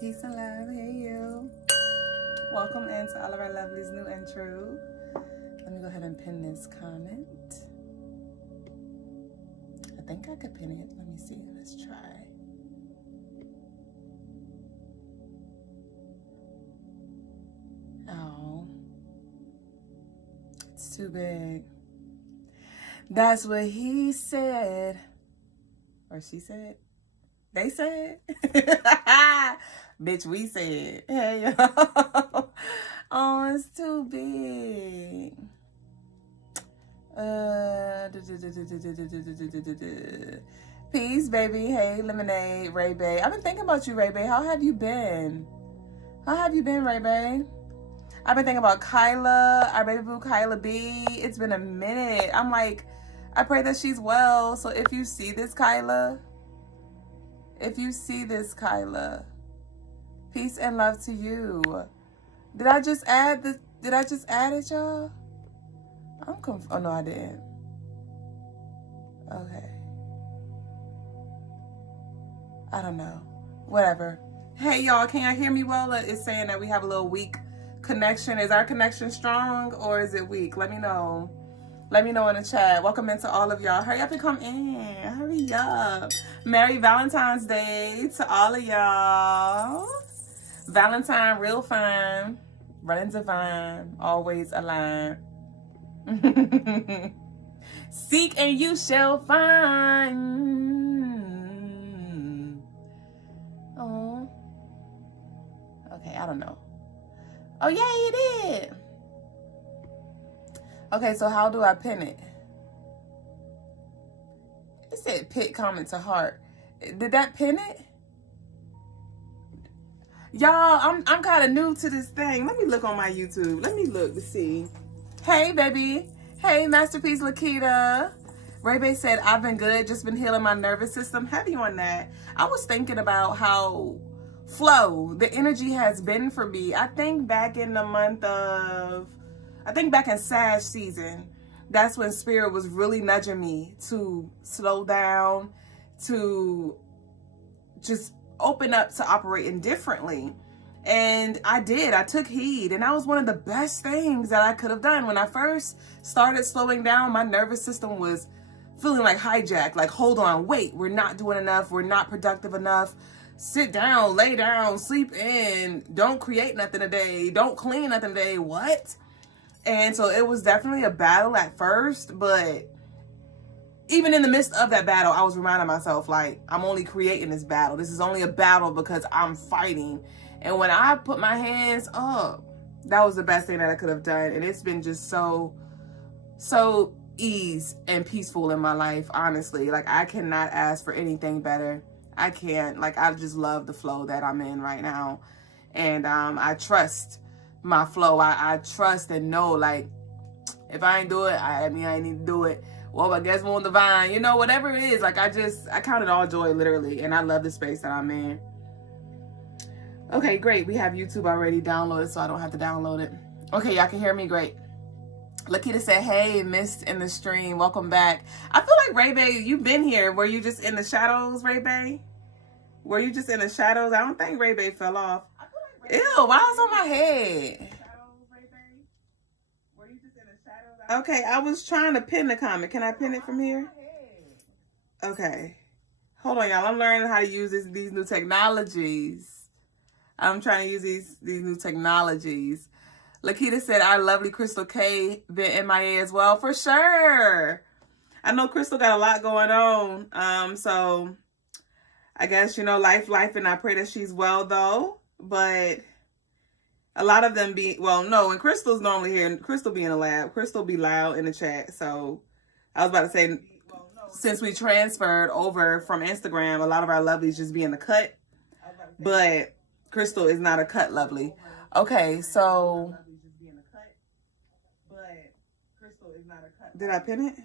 Peace and love. Hey, you. Welcome into all of our lovelies, new and true. Let me go ahead and pin this comment. I think I could pin it. Let me see. Let's try. Oh, it's too big. That's what he said. Or she said. They said. Bitch, we said. Hey, y'all. Oh, it's too big. Peace, baby. Hey, Lemonade, Ray Bay. I've been thinking about you, Ray Bay. How have you been? How have you been, Ray Bay? I've been thinking about Kyla, our baby boo Kyla B. It's been a minute. I'm like, I pray that she's well. So if you see this, Kyla, peace and love to you. Did I just add this? Did I just add it, y'all? I'm confused. Oh, no, I didn't. Okay. I don't know. Whatever. Hey, y'all, can y'all hear me well? It's saying that we have a little weak connection. Is our connection strong or is it weak? Let me know. Let me know in the chat. Welcome into all of y'all. Hurry up and come in. Hurry up. Merry Valentine's Day to all of y'all. Valentine, real fine. Running divine. Always aligned. Seek and you shall find. Oh. Okay, I don't know. Oh, yeah, you did. Okay, so how do I pin it? It said pit comment to heart. Did that pin it? Y'all, I'm kind of new to this thing. Let me look on my YouTube. Let me look to see. Hey, baby. Hey, Masterpiece Lakita. Ray Bay said, I've been good. Just been healing my nervous system. Heavy on that. I was thinking about how flow, the energy has been for me. I think back in the month of, back in Sag season, that's when Spirit was really nudging me to slow down, to just open up to operating differently. And I did. I took heed, and that was one of the best things that I could have done. When I first started slowing down, my nervous system was feeling like hijacked, like, hold on, wait, we're not doing enough, we're not productive enough. Sit down, lay down, sleep in, don't create nothing today, don't clean nothing today, what? And so it was definitely a battle at first, but even in the midst of that battle, I was reminding myself, like, I'm only creating this battle. This is only a battle because I'm fighting. And when I put my hands up, that was the best thing that I could have done. And it's been just so ease and peaceful in my life, honestly. Like, I cannot ask for anything better. I can't. Like, I just love the flow that I'm in right now. And I trust my flow. I trust and know, like, if I ain't do it, I need to do it. Well, I guess we're on the vine. You know, whatever it is. Like, I count it all joy, literally. And I love the space that I'm in. Okay, great. We have YouTube already downloaded, so I don't have to download it. Okay, y'all can hear me great. Lakita said, hey, missed in the stream. Welcome back. I feel like, Ray Bay, you've been here. Were you just in the shadows, Ray Bay? Were you just in the shadows? I don't think Ray Bay fell off. Ew, why is on my head? Okay, I was trying to pin the comment. Can I pin it from here? Okay. Hold on, y'all. I'm learning how to use these new technologies. I'm trying to use these new technologies. Lakita said, our lovely Crystal K been MIA as well. For sure. I know Crystal got a lot going on. So I guess, life, and I pray that she's well, though. But a lot of them when Crystal's normally here, Crystal be in the lab. Crystal be loud in the chat. So I was about to say, since we transferred over from Instagram, a lot of our lovelies just be in the cut. But Crystal is not a cut lovely. Okay, so did I pin it?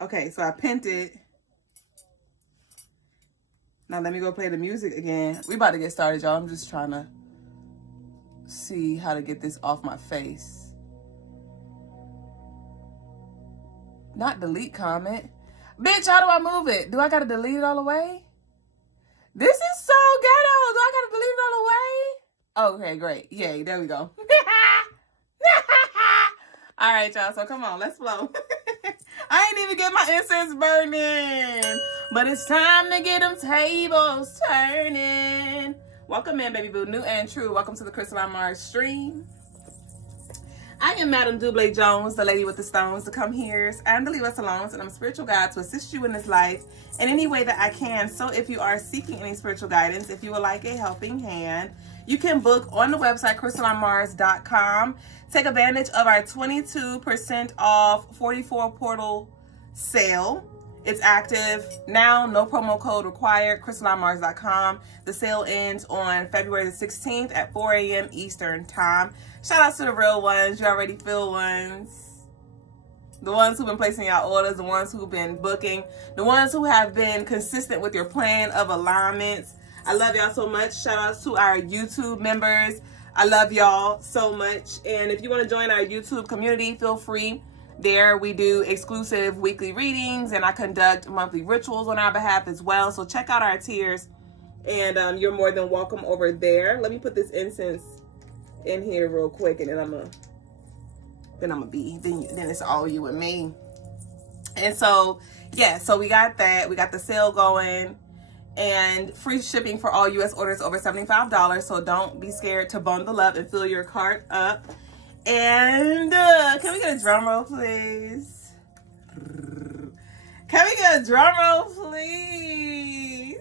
Okay, so I pinned it. Now let me go play the music again. We about to get started, y'all. I'm just trying to see how to get this off my face. Not delete comment. Bitch, how do I move it? Do I gotta delete it all the way? This is so ghetto. Do I gotta delete it all the way? Okay, great. Yay, there we go. All right, y'all. So come on, let's flow. I ain't even get my incense burning. But it's time to get them tables turning. Welcome in, baby boo. New and true. Welcome to the Crystaline Mars stream. I am Madam Double Jones, the lady with the stones, the come here's, and the leave us alone. And I'm a spiritual guide to assist you in this life in any way that I can. So if you are seeking any spiritual guidance, if you would like a helping hand, you can book on the website, CrystalineMars.com. Take advantage of our 22% off 44 portal sale. It's active now, no promo code required, CrystalineMars.com. The sale ends on February the 16th at 4 a.m. Eastern time. Shout out to the real ones, you already feel ones. The ones who've been placing your orders, the ones who've been booking, the ones who have been consistent with your plan of alignments. I love y'all so much. Shout out to our YouTube members. I love y'all so much. And if you want to join our YouTube community, feel free. There we do exclusive weekly readings and I conduct monthly rituals on our behalf as well. So check out our tiers and you're more than welcome over there. Let me put this incense in here real quick and then then it's all you and me. And so, yeah, so we got that. We got the sale going and free shipping for all U.S. orders over $75. So don't be scared to bundle up and fill your cart up. And can we get a drum roll, please? Can we get a drum roll, please?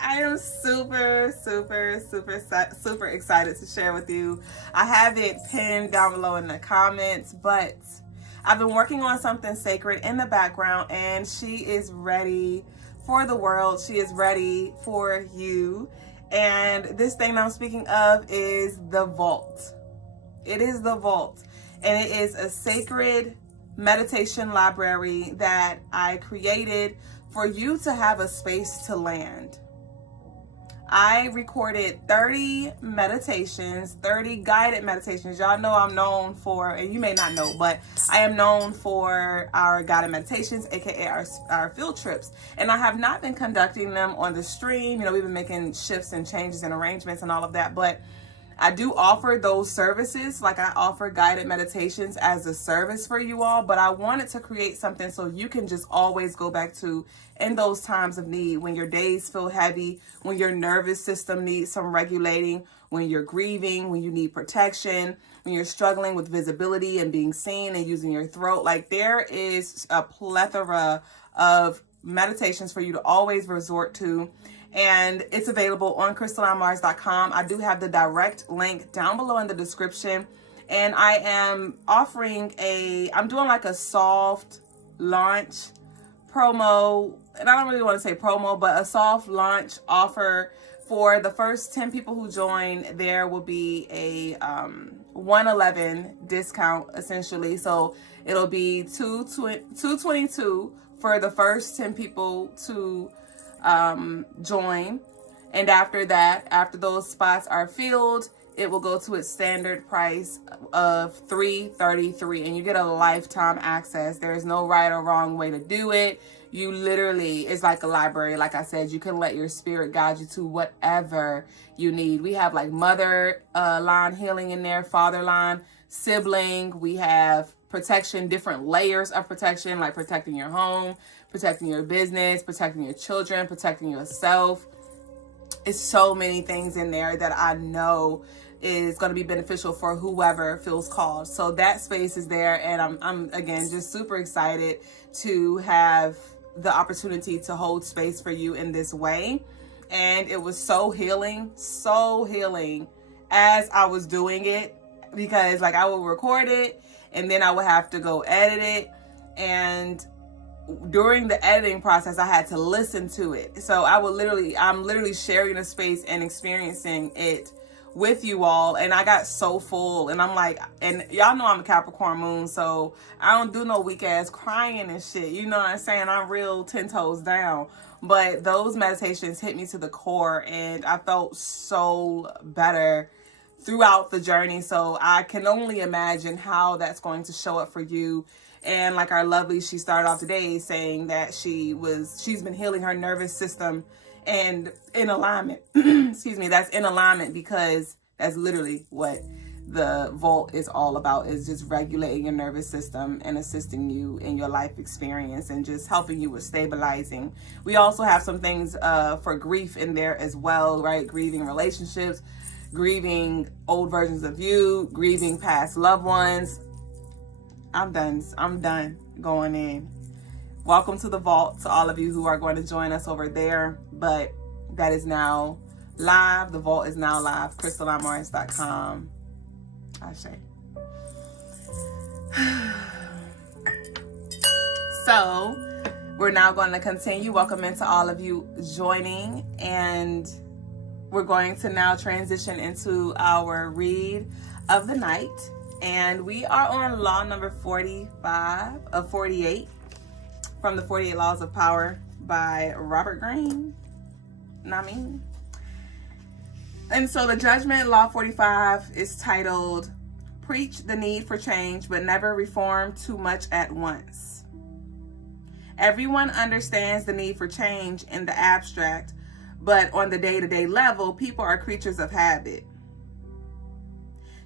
I am super excited to share with you. I have it pinned down below in the comments, but I've been working on something sacred in the background, and she is ready for the world. She is ready for you. And this thing that I'm speaking of is the vault. It is the vault, and it is a sacred meditation library that I created for you to have a space to land. I recorded 30 meditations, 30 guided meditations. Y'all know I'm known for, and you may not know, but I am known for our guided meditations, aka our field trips. And I have not been conducting them on the stream. You know, we've been making shifts and changes and arrangements and all of that, but I do offer those services. Like I offer guided meditations as a service for you all, but I wanted to create something so you can just always go back to in those times of need, when your days feel heavy, when your nervous system needs some regulating, when you're grieving, when you need protection, when you're struggling with visibility and being seen and using your throat. Like there is a plethora of meditations for you to always resort to. And it's available on CrystalineMars.com. I do have the direct link down below in the description. And I am offering I'm doing like a soft launch promo. And I don't really want to say promo, but a soft launch offer for the first 10 people who join. There will be a 111 discount essentially. So it'll be $222 for the first 10 people to join, and after that, after those spots are filled, it will go to its standard price of $333, and you get a lifetime access. There is no right or wrong way to do it. You literally, it's like a library. Like I said, you can let your spirit guide you to whatever you need. We have like mother line healing in there, father line, sibling. We have protection, different layers of protection, like protecting your home, protecting your business, protecting your children, protecting yourself. It's so many things in there that I know is going to be beneficial for whoever feels called. So that space is there, and I'm again just super excited to have the opportunity to hold space for you in this way. And it was so healing as I was doing it, because like I would record it and then I would have to go edit it, and during the editing process I had to listen to it. So I'm literally sharing a space and experiencing it with you all, and I got so full, and I'm like, and y'all know I'm a Capricorn moon, so I don't do no weak ass crying and shit, you know what I'm saying? I'm real 10 toes down. But those meditations hit me to the core, and I felt so better throughout the journey. So I can only imagine how that's going to show up for you And like our lovely, she started off today saying that she's been healing her nervous system and in alignment. Excuse me, that's in alignment, because that's literally what the vault is all about, is just regulating your nervous system and assisting you in your life experience and just helping you with stabilizing. We also have some things for grief in there as well, right? Grieving relationships, grieving old versions of you, grieving past loved ones. I'm done going in. Welcome to the vault to all of you who are going to join us over there, but that is now live. The vault is now live. CrystalineMars.com. I say. So we're now going to continue. Welcome into all of you joining, and we're going to now transition into our read of the night. And we are on law number 45 of 48 from the 48 Laws of Power by Robert Greene. Not me. And so the judgment, law 45, is titled, Preach the Need for Change, but Never Reform Too Much at Once. Everyone understands the need for change in the abstract, but on the day-to-day level, people are creatures of habit.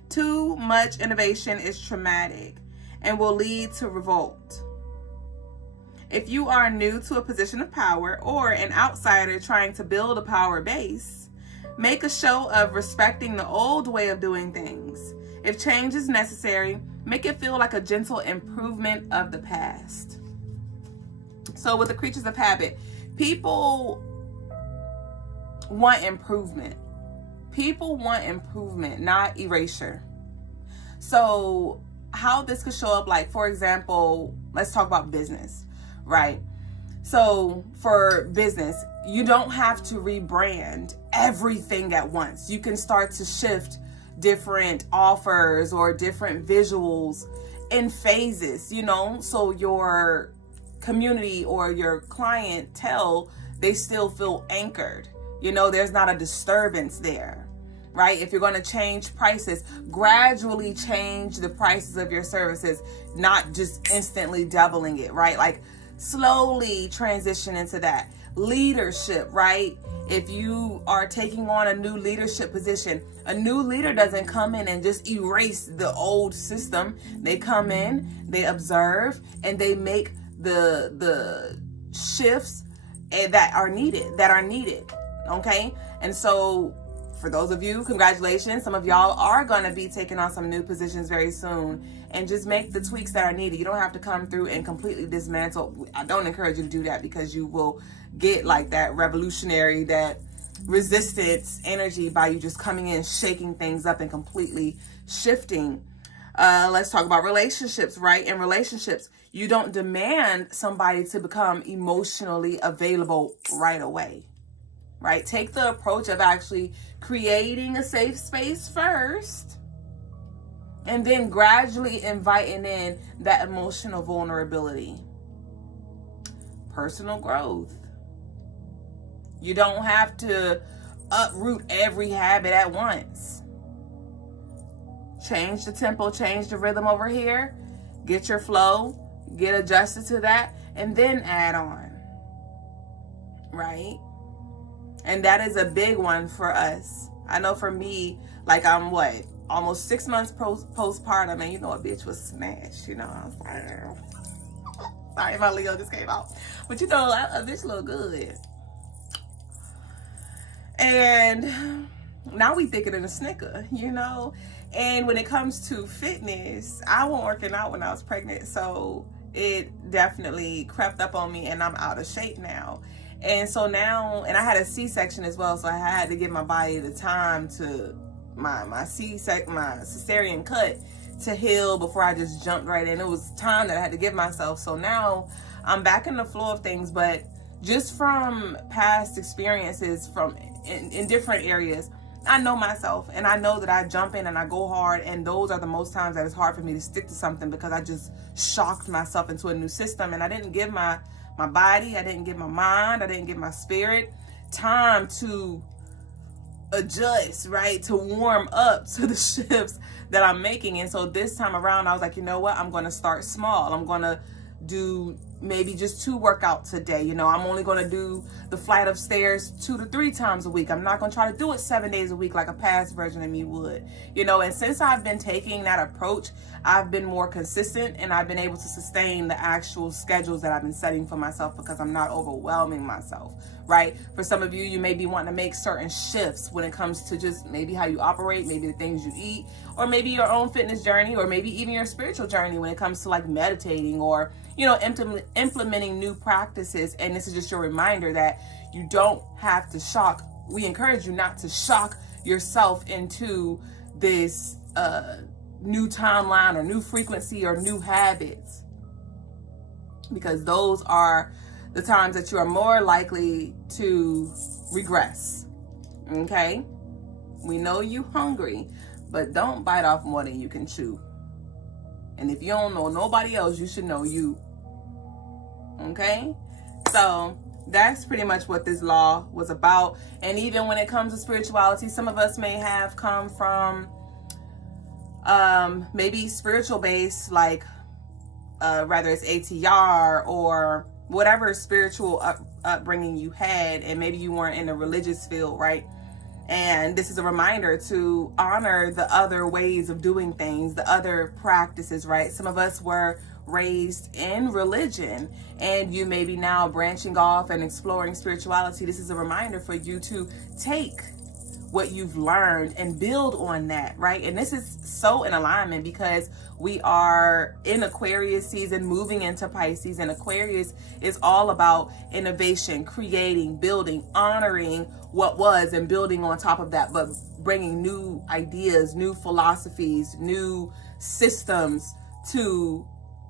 Too much innovation is traumatic and will lead to revolt. If you are new to a position of power or an outsider trying to build a power base, make a show of respecting the old way of doing things. If change is necessary, make it feel like a gentle improvement of the past. So with the creatures of habit, people want improvement. People want improvement, not erasure. So how this could show up, like, for example, let's talk about business, right? So for business, you don't have to rebrand everything at once. You can start to shift different offers or different visuals in phases, you know, so your community or your clientele, they still feel anchored. You know, there's not a disturbance there, right? If you're going to change prices, gradually change the prices of your services, not just instantly doubling it, right? Like, slowly transition into that. Leadership, right? If you are taking on a new leadership position, a new leader doesn't come in and just erase the old system. They come in, they observe, and they make the shifts that are needed. Okay? And so for those of you, congratulations. Some of y'all are going to be taking on some new positions very soon, and just make the tweaks that are needed. You don't have to come through and completely dismantle. I don't encourage you to do that, because you will get like that revolutionary, that resistance energy by you just coming in, shaking things up and completely shifting. Let's talk about relationships, right? In relationships, you don't demand somebody to become emotionally available right away, right? Take the approach of actually creating a safe space first, and then gradually inviting in that emotional vulnerability. Personal growth. You don't have to uproot every habit at once. Change the tempo, change the rhythm over here. Get your flow, get adjusted to that, and then add on. Right? And that is a big one for us. I know for me, like, I'm almost 6 months postpartum, and you know, a bitch was snatched. You know, I was like, sorry, my Leo just came out, but you know, a bitch look good. And now we thicker than a snicker, you know. And when it comes to fitness, I wasn't working out when I was pregnant, so it definitely crept up on me, and I'm out of shape now. And so now, and I had a C-section as well, so I had to give my body the time to my cesarean cut to heal before I just jumped right in. It was time that I had to give myself. So now I'm back in the flow of things, but just from past experiences in different areas, I know myself, and I know that I jump in and I go hard, and those are the most times that it's hard for me to stick to something, because I just shocked myself into a new system, and I didn't give my body, I didn't give my mind, I didn't give my spirit time to adjust, right? To warm up to the shifts that I'm making. And so this time around, I was like, you know what? I'm going to start small. I'm going to do maybe just 2 workouts a day. You know, I'm only going to do the flight of stairs 2 to 3 times a week. I'm not going to try to do it 7 days a week like a past version of me would, you know. And since I've been taking that approach, I've been more consistent, and I've been able to sustain the actual schedules that I've been setting for myself, because I'm not overwhelming myself, right? For some of you, you may be wanting to make certain shifts when it comes to just maybe how you operate, maybe the things you eat, or maybe your own fitness journey, or maybe even your spiritual journey when it comes to like meditating, or, you know, implementing new practices. And this is just your reminder that you don't have to shock. We encourage you not to shock yourself into this new timeline or new frequency or new habits, because those are the times that you are more likely to regress. Okay? We know you hungry, but don't bite off more than you can chew. And if you don't know nobody else, you should know you. Okay? So that's pretty much what this law was about. And even when it comes to spirituality, some of us may have come from maybe spiritual base, like whether it's ATR or whatever spiritual upbringing you had, and maybe you weren't in the religious field, right? And this is a reminder to honor the other ways of doing things, the other practices, right? Some of us were raised in religion, and you may be now branching off and exploring spirituality. This is a reminder for you to take what you've learned and build on that, right? And this is so in alignment, because we are in Aquarius season, moving into Pisces, and Aquarius is all about innovation, creating, building, honoring what was, and building on top of that, but bringing new ideas, new philosophies, new systems to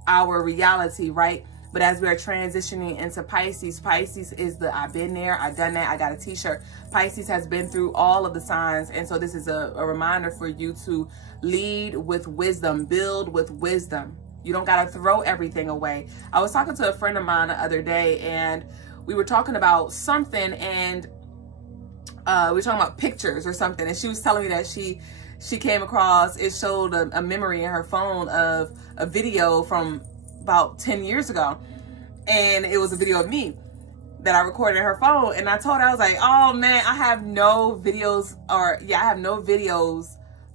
our reality, right? But as we are transitioning into Pisces, Pisces is the I've been there, I've done that, I got a t-shirt. Pisces has been through all of the signs. And so this is a reminder for you to lead with wisdom, build with wisdom. You don't got to throw everything away. I was talking to a friend of mine the other day, and we were talking about something, and we were talking about pictures or something. And she was telling me that she came across, it showed a memory in her phone of a video from about 10 years ago, and it was a video of me that I recorded in her phone. And I told her, I was like, oh man, I have no videos,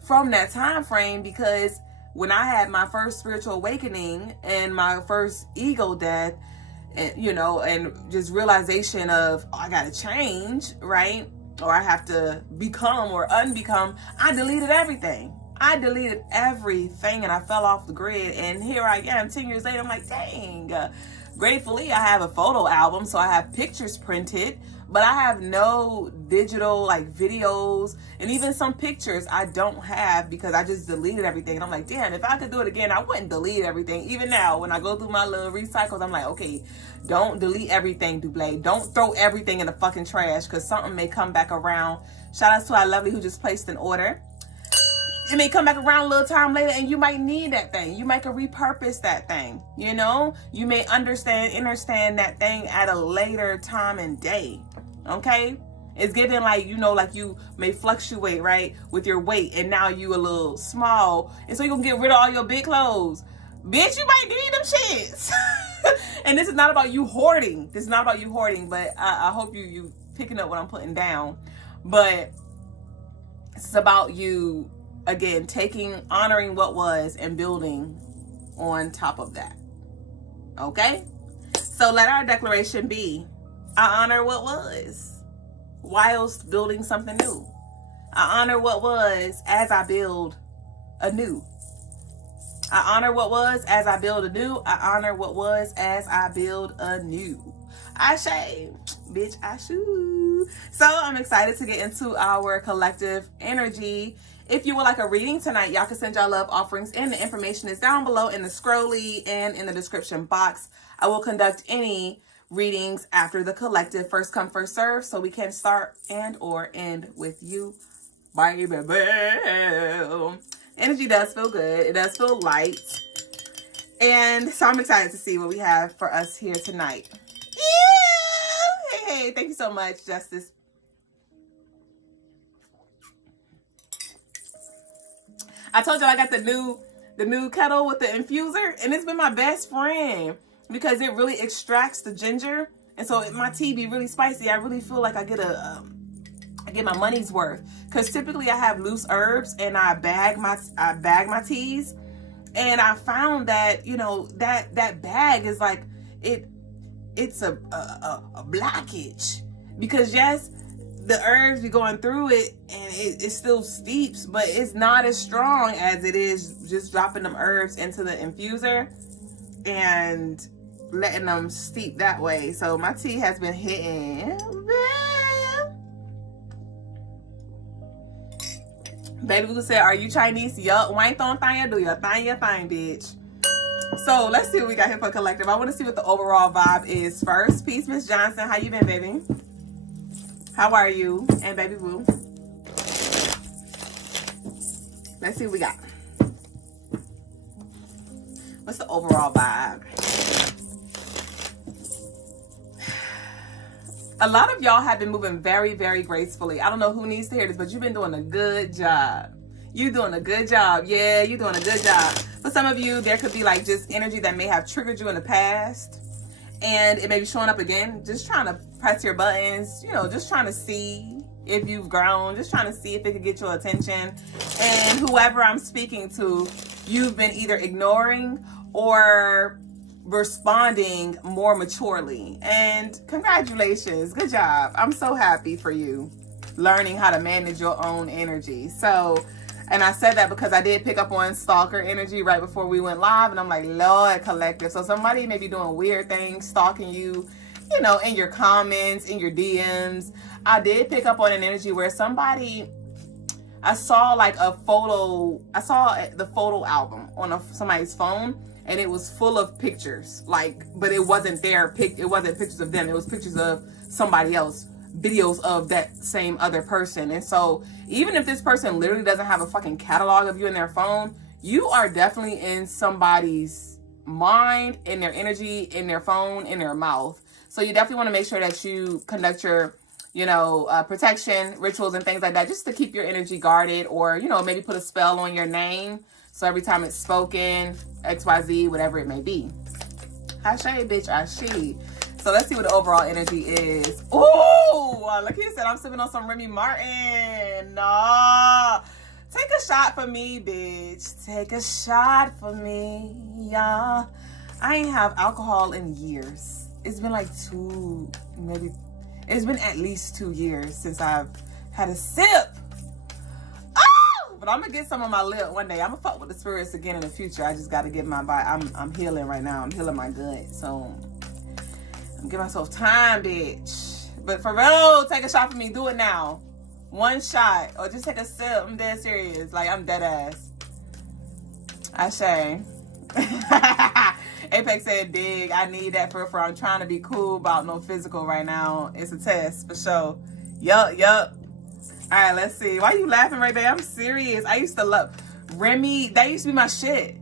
from that time frame, because when I had my first spiritual awakening and my first ego death, and you know, and just realization of, oh, I gotta change, right? Or I have to become or unbecome, I deleted everything. And I fell off the grid. And here I am 10 years later. I'm like, dang. Gratefully, I have a photo album, so I have pictures printed, but I have no digital like videos, and even some pictures I don't have, because I just deleted everything. And I'm like, damn, if I could do it again, I wouldn't delete everything. Even now, when I go through my little recycles, I'm like, okay, don't delete everything, Dublé. Don't throw everything in the fucking trash, because something may come back around. Shout out to our lovely who just placed an order. It may come back around a little time later, and you might need that thing. You might can repurpose that thing, you know? You may understand that thing at a later time and day, okay? It's given like, you know, like you may fluctuate, right, with your weight, and now you a little small, and so you're gonna get rid of all your big clothes. Bitch, you might need them shits. And this is not about you hoarding. But I hope you picking up what I'm putting down. But it's about you, again, honoring what was and building on top of that. Okay? So let our declaration be, I honor what was whilst building something new. I honor what was as I build anew. I honor what was as I build anew. I honor what was as I build anew. Ashe, bitch, ashe. So I'm excited to get into our collective energy. If you would like a reading tonight, y'all can send y'all love offerings, and the information is down below in the scrolly and in the description box. I will conduct any readings after the collective, first come, first serve, so we can start and or end with you, baby. Energy does feel good. It does feel light. And so I'm excited to see what we have for us here tonight. Yeah! Hey, thank you so much, Justice. I told you I got the new kettle with the infuser, and it's been my best friend because it really extracts the ginger, and so my tea be really spicy. I really feel like I get my money's worth, because typically I have loose herbs and I bag my teas, and I found that, you know, that bag is like it's a blockage, because yes, the herbs be going through it and it still steeps, but it's not as strong as it is just dropping them herbs into the infuser and letting them steep that way. So my tea has been hitting. Baby Blue said, are you Chinese? Yup. Why don't thing do your thing, bitch. So let's see what we got here for collective. I want to see what the overall vibe is first. Peace, Miss Johnson. How you been, baby? How are you? And Baby Blue. Let's see what we got. What's the overall vibe? A lot of y'all have been moving very, very gracefully. I don't know who needs to hear this, but you've been doing a good job. You're doing a good job. Yeah, you're doing a good job. For some of you, there could be like just energy that may have triggered you in the past, and it may be showing up again. Just trying to press your buttons, you know, just trying to see if you've grown, just trying to see if it could get your attention. And whoever I'm speaking to, you've been either ignoring or responding more maturely. And congratulations, good job. I'm so happy for you learning how to manage your own energy. So, and I said that because I did pick up on stalker energy right before we went live, and I'm like, Lord, collective. So somebody may be doing weird things, stalking you, you know, in your comments, in your DMs. I did pick up on an energy where somebody, I saw like a photo, I saw the photo album on somebody's phone, and it was full of pictures, like, but it wasn't it wasn't pictures of them, it was pictures of somebody else, videos of that same other person. And so even if this person literally doesn't have a fucking catalog of you in their phone, you are definitely in somebody's mind, in their energy, in their phone, in their mouth. So you definitely want to make sure that you conduct your, you know, protection rituals and things like that, just to keep your energy guarded, or, you know, maybe put a spell on your name. So every time it's spoken, XYZ, whatever it may be. Ashe, bitch, ashe. So let's see what the overall energy is. Ooh, look, he said I'm sipping on some Remy Martin. Nah. Take a shot for me, bitch. Take a shot for me, yeah. I ain't have alcohol in years. It's been like it's been at least 2 years since I've had a sip. But I'm gonna get some on my lip one day. I'm gonna fuck with the spirits again in the future. I just gotta get my body. I'm healing right now. I'm healing my gut. So I'm giving myself time, bitch. But for real, take a shot for me. Do it now. One shot. Or just take a sip. I'm dead serious. Like, I'm dead ass. Ashe. Apex said, dig. I need that for I'm trying to be cool about no physical right now. It's a test for sure. Yup. All right, let's see. Why are you laughing right there? I'm serious. I used to love Remy. That used to be my shit.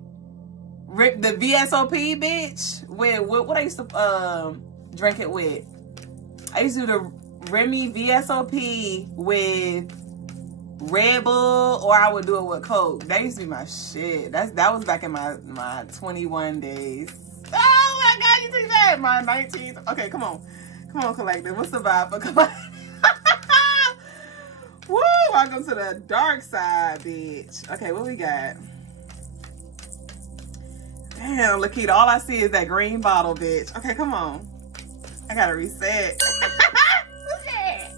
The VSOP, bitch. With what I used to drink it with. I used to do the Remy VSOP with Red Bull, or I would do it with Coke. That used to be my shit. That was back in my 21 days. Oh my God, you think that? My 19th. Okay, come on, collective. What's the vibe for collective? Woo! Welcome to the dark side, bitch. Okay, what we got? Damn, Lakita, all I see is that green bottle, bitch. Okay, come on. I gotta reset. Okay.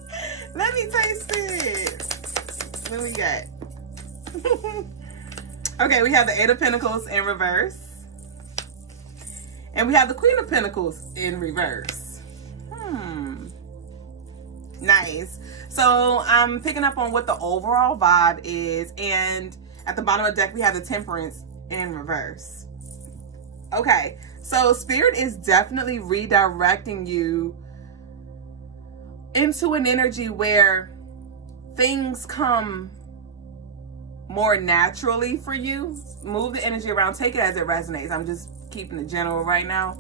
Let me taste it. What we got? Okay, we have the Eight of Pentacles in reverse. And we have the Queen of Pentacles in reverse. Nice. So I'm picking up on what the overall vibe is, and at the bottom of the deck we have the Temperance in reverse. Okay, so Spirit is definitely redirecting you into an energy where things come more naturally for you. Move the energy around, take it as it resonates. I'm just keeping it general right now.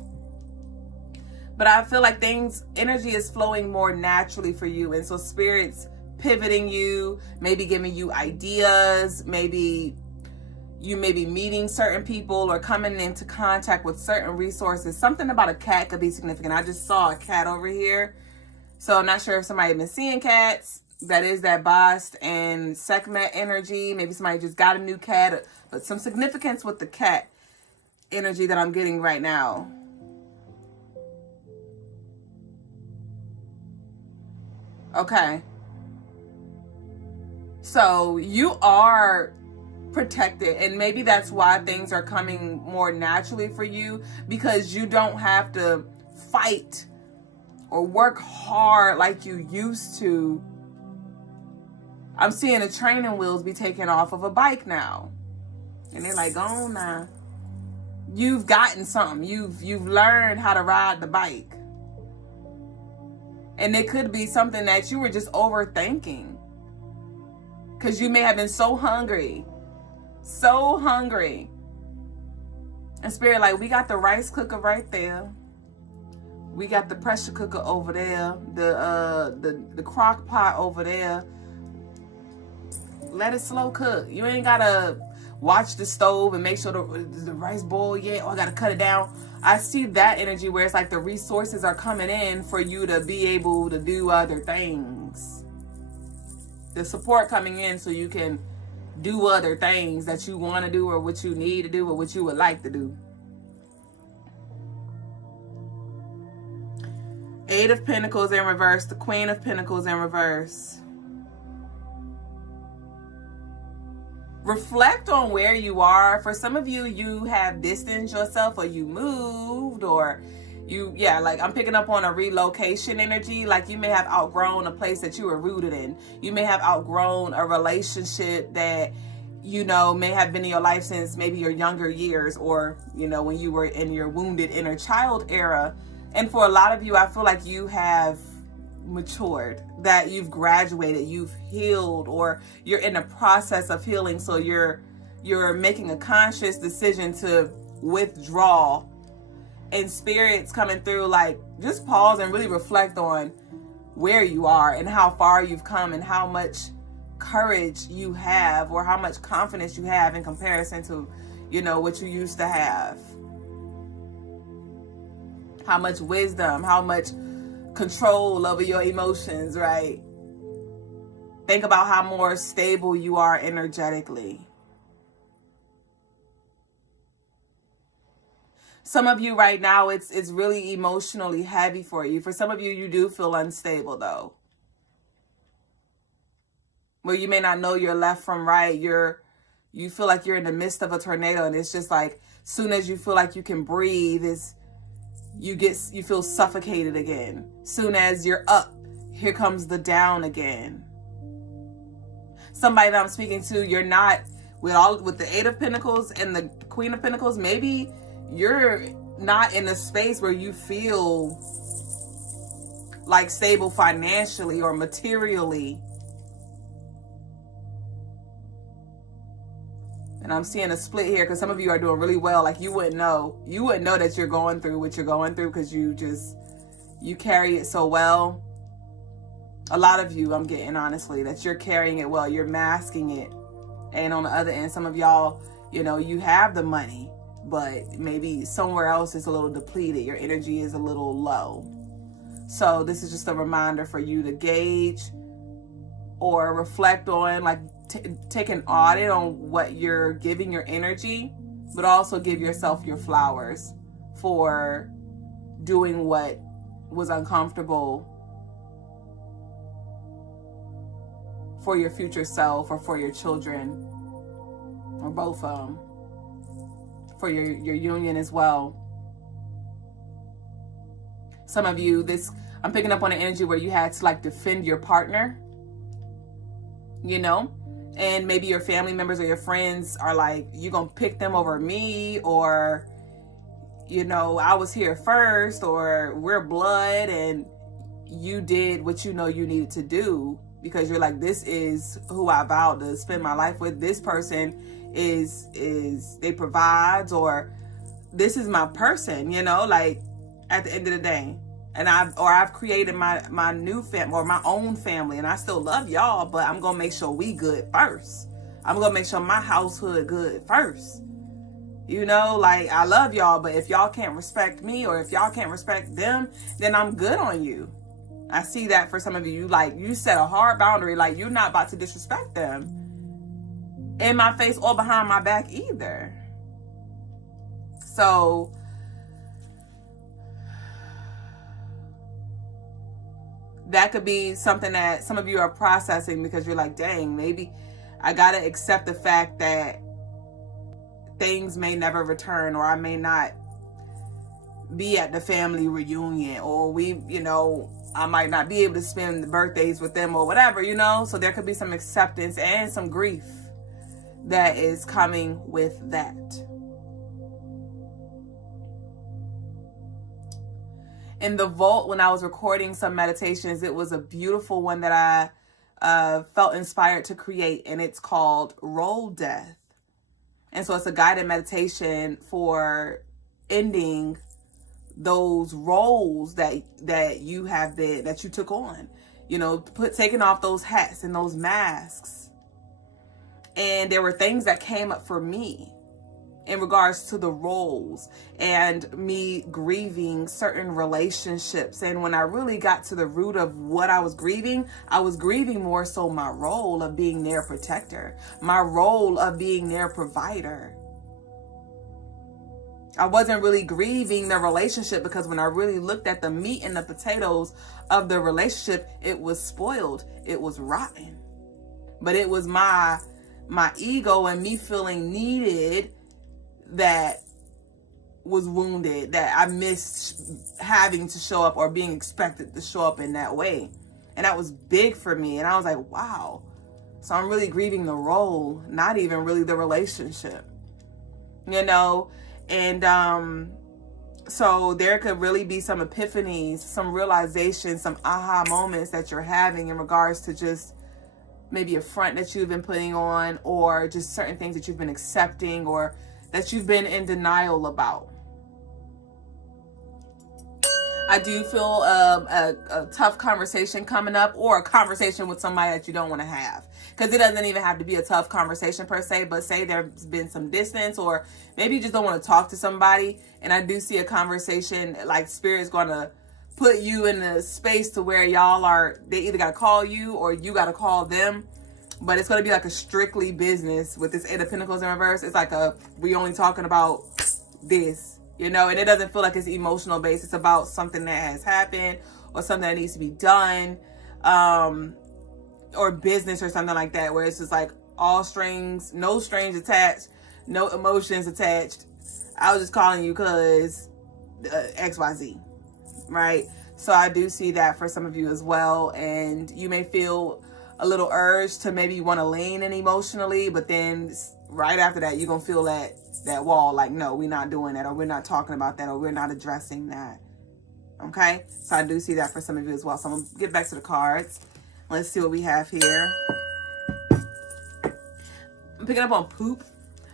But I feel like energy is flowing more naturally for you. And so Spirit's pivoting you, maybe giving you ideas, maybe you may be meeting certain people or coming into contact with certain resources. Something about a cat could be significant. I just saw a cat over here. So I'm not sure if somebody been seeing cats. That is that Bast and Sekhmet energy. Maybe somebody just got a new cat. But some significance with the cat energy that I'm getting right now. Okay. So you are protected, and maybe that's why things are coming more naturally for you, because you don't have to fight or work hard like you used to. I'm seeing the training wheels be taken off of a bike now, and they're like, "Oh, nah, you've gotten something. You've learned how to ride the bike." And it could be something that you were just overthinking, because you may have been so hungry. And Spirit, like, we got the rice cooker right there. We got the pressure cooker over there. The crock pot over there. Let it slow cook. You ain't gotta watch the stove and make sure the rice boil yet. Oh, I gotta cut it down. I see that energy where it's like the resources are coming in for you to be able to do other things. The support coming in so you can do other things that you want to do, or what you need to do, or what you would like to do. Eight of Pentacles in reverse. The Queen of Pentacles in reverse. Reflect on where you are. For some of you, you have distanced yourself, or you moved, or like I'm picking up on a relocation energy. Like you may have outgrown a place that you were rooted in. You may have outgrown a relationship that, may have been in your life since maybe your younger years, or, when you were in your wounded inner child era. And for a lot of you, I feel like you have matured, that you've graduated, you've healed, or you're in the process of healing. So you're making a conscious decision to withdraw. And Spirit's coming through, like, just pause and really reflect on where you are and how far you've come, and how much courage you have, or how much confidence you have in comparison to, what you used to have. How much wisdom, how much control over your emotions, right? Think about how more stable you are energetically. Some of you right now, it's really emotionally heavy for you. For some of you, you do feel unstable though. Where you may not know your left from right. You feel like you're in the midst of a tornado, and it's just like, soon as you feel like you can breathe, you feel suffocated again. Soon as you're up, here comes the down again. Somebody that I'm speaking to, you're not with the Eight of Pentacles and the Queen of Pentacles. Maybe you're not in a space where you feel like stable financially or materially. And I'm seeing a split here, because some of you are doing really well. Like you wouldn't know that you're going through what you're going through, because you carry it so well. A lot of you, I'm getting, honestly, that you're carrying it well. You're masking it. And on the other end, some of y'all, you have the money, but maybe somewhere else it's a little depleted. Your energy is a little low. So this is just a reminder for you to gauge or reflect on, like, take an audit on what you're giving your energy, but also give yourself your flowers for doing what was uncomfortable for your future self, or for your children, or both of them, for your union as well. Some of you, I'm picking up on an energy where you had to, like, defend your partner, and maybe your family members or your friends are like, you gonna pick them over me, or, I was here first, or we're blood, and you did what you needed to do, because you're like, this is who I vowed to spend my life with. This person they provides, or this is my person, like, at the end of the day. And I've created my new family, or my own family, and I still love y'all, but I'm gonna make sure we good first. I'm going to make sure my household good first. You know, like, I love y'all, but if y'all can't respect me or if y'all can't respect them, then I'm good on you. I see that for some of you. Like, you set a hard boundary. Like, you're not about to disrespect them in my face or behind my back either. So, that could be something that some of you are processing, because you're like, dang, maybe I got to accept the fact that things may never return, or I may not be at the family reunion, or I might not be able to spend the birthdays with them or whatever, so there could be some acceptance and some grief that is coming with that. In the vault, when I was recording some meditations, it was a beautiful one that I felt inspired to create, and it's called Roll Death. And so it's a guided meditation for ending those roles that you took on, taking off those hats and those masks. And there were things that came up for me in regards to the roles and me grieving certain relationships. And when I really got to the root of what I was grieving more so my role of being their protector, my role of being their provider. I wasn't really grieving the relationship, because when I really looked at the meat and the potatoes of the relationship, it was spoiled. It was rotten. But it was my ego and me feeling needed that was wounded, that I missed having to show up or being expected to show up in that way. And that was big for me. And I was like, wow. So I'm really grieving the role, not even really the relationship, And so there could really be some epiphanies, some realizations, some aha moments that you're having in regards to just maybe a front that you've been putting on, or just certain things that you've been accepting, or that you've been in denial about. I do feel a tough conversation coming up, or a conversation with somebody that you don't want to have. Because it doesn't even have to be a tough conversation per se, but say there's been some distance, or maybe you just don't want to talk to somebody. And I do see a conversation, like Spirit's going to put you in a space to where they either got to call you or you got to call them. But it's going to be like a strictly business with this Eight of Pentacles in reverse. It's like we only talking about this, and it doesn't feel like it's emotional based. It's about something that has happened, or something that needs to be done, or business or something like that, where it's just like all strings, no strings attached, no emotions attached. I was just calling you because XYZ, right? So I do see that for some of you as well. And you may feel a little urge to maybe want to lean in emotionally, but then right after that, you're going to feel that wall, like, no, we're not doing that, or we're not talking about that, or we're not addressing that. Okay? So I do see that for some of you as well. So I'm going to get back to the cards. Let's see what we have here. I'm picking up on poop,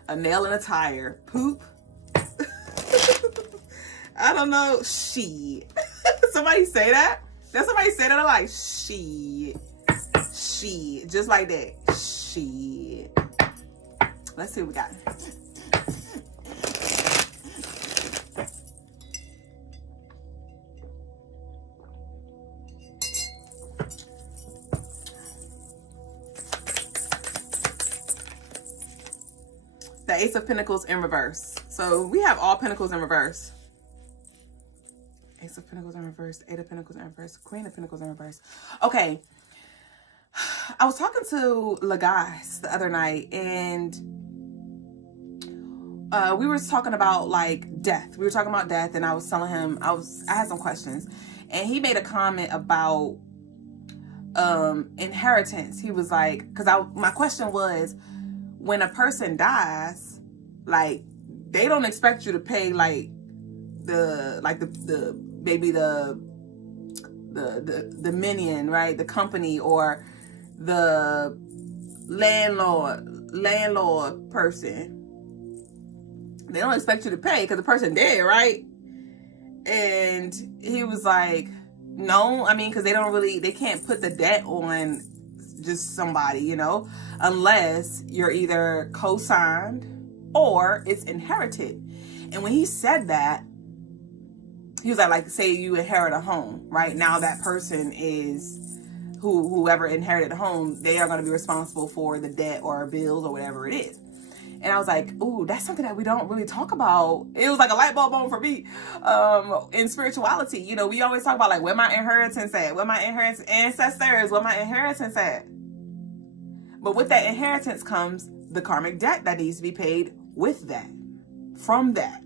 a nail in a tire. Poop. I don't know. Shit. Somebody say that? Did somebody say that? I'm like, shit. Shit. Just like that. Shit. Let's see what we got. The Ace of Pentacles in reverse. So we have all Pentacles in reverse. Ace of Pentacles in reverse, Eight of Pentacles in reverse, Queen of Pentacles in reverse. Okay. I was talking to Lagais the other night, and we were talking about like death. We were talking about death, and I was telling him I had some questions, and he made a comment about inheritance. He was like, because my question was, when a person dies, like they don't expect you to pay like the minion, right? The company or the landlord person. They don't expect you to pay because the person dead, right? And he was like, no, I mean, because they can't put the debt on just somebody, you know, unless you're either co-signed or it's inherited. And when he said that, he was like, say you inherit a home, right? Now that person is whoever inherited the home, they are going to be responsible for the debt or bills or whatever it is. And I was like, ooh, that's something that we don't really talk about. It was like a light bulb moment for me in spirituality. You know, we always talk about like where my inheritance at, where my ancestors, where my inheritance at. But with that inheritance comes the karmic debt that needs to be paid with that, from that.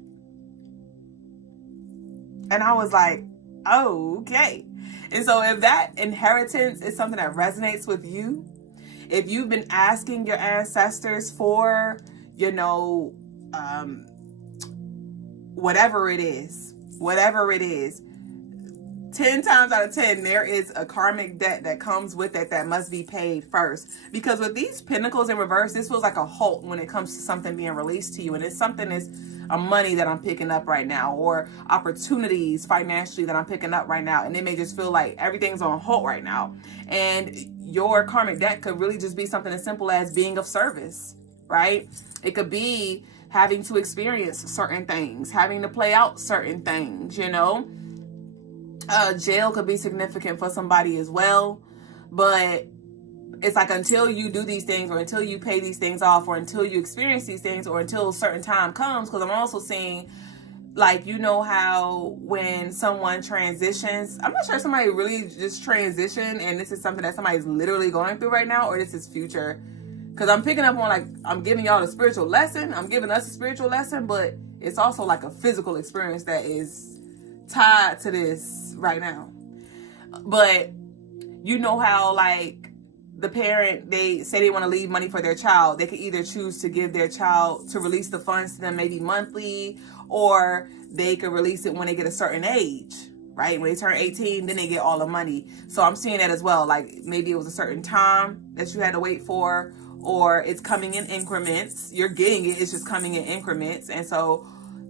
And I was like, oh, okay. And so if that inheritance is something that resonates with you, if you've been asking your ancestors for, you know, whatever it is, 10 times out of 10, there is a karmic debt that comes with it that must be paid first. Because with these pentacles in reverse, this feels like a halt when it comes to something being released to you. And it's something that's a money that I'm picking up right now, or opportunities financially that I'm picking up right now. And it may just feel like everything's on hold right now. And your karmic debt could really just be something as simple as being of service, right? It could be having to experience certain things, having to play out certain things, you know. Jail could be significant for somebody as well. But it's like until you do these things, or until you pay these things off, or until you experience these things, or until a certain time comes. Because I'm also seeing, like, you know how when someone transitions, I'm not sure if somebody really just transitioned and this is something that somebody's literally going through right now, or this is future. Because I'm picking up on, like, I'm giving y'all a spiritual lesson. I'm giving us a spiritual lesson, but it's also like a physical experience that is tied to this right now. But you know how, like, the parent, they say they want to leave money for their child. They could either choose to give their child, to release the funds to them maybe monthly, or they could release it when they get a certain age, right? When they turn 18, then they get all the money. So I'm seeing that as well. Like maybe it was a certain time that you had to wait for, or it's coming in increments. You're getting it. It's just coming in increments. And so